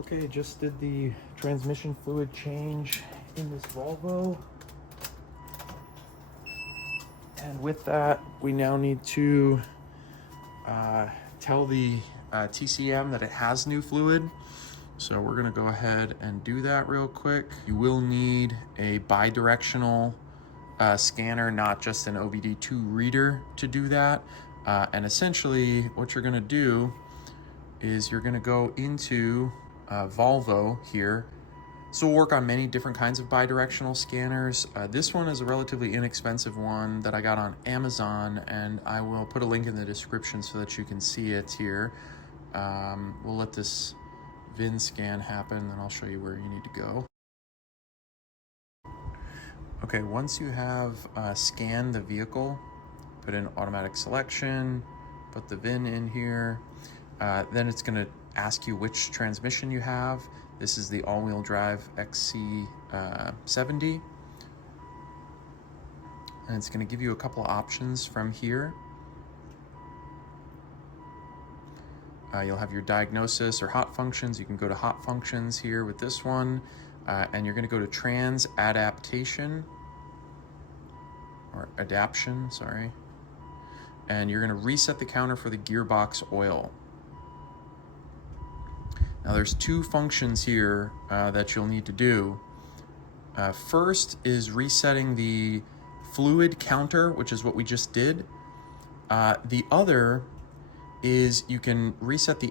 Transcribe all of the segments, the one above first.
Okay, just did the transmission fluid change in this Volvo. And with that, we now need to tell the TCM that it has new fluid. So we're gonna go ahead and do that real quick. You will need a bi-directional scanner, not just an OBD2 reader to do that. And essentially what you're gonna do is you're gonna go into Volvo here. So we'll work on many different kinds of bi-directional scanners. This one is a relatively inexpensive one that I got on Amazon, and I will put a link in the description so that you can see it here. We'll let this VIN scan happen, then I'll show you where you need to go. Okay, once you have scanned the vehicle, put in automatic selection, put the VIN in here, then it's gonna ask you which transmission you have. This is the all-wheel drive XC70. And it's gonna give you a couple of options from here. You'll have your diagnosis or hot functions. You can go to hot functions here with this one, and you're gonna go to trans adaptation, or adaption, sorry. And you're gonna reset the counter for the gearbox oil. Now there's two functions here that you'll need to do. First is resetting the fluid counter, which is what we just did. The other is you can reset the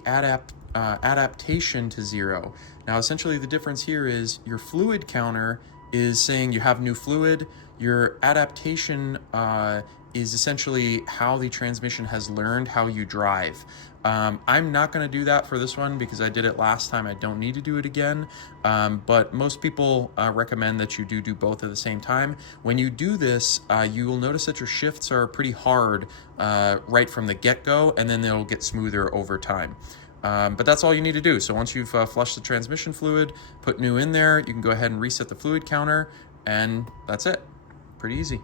adaptation to 0. Now essentially the difference here is your fluid counter is saying you have new fluid. Your adaptation is essentially how the transmission has learned how you drive. I'm not going to do that for this one because I did it last time. I don't need to do it again, but most people recommend that you do both at the same time. When you do this, you will notice that your shifts are pretty hard right from the get-go, and then they'll get smoother over time. But that's all you need to do. So once you've flushed the transmission fluid, put new in there, you can go ahead and reset the fluid counter, and that's it. Pretty easy.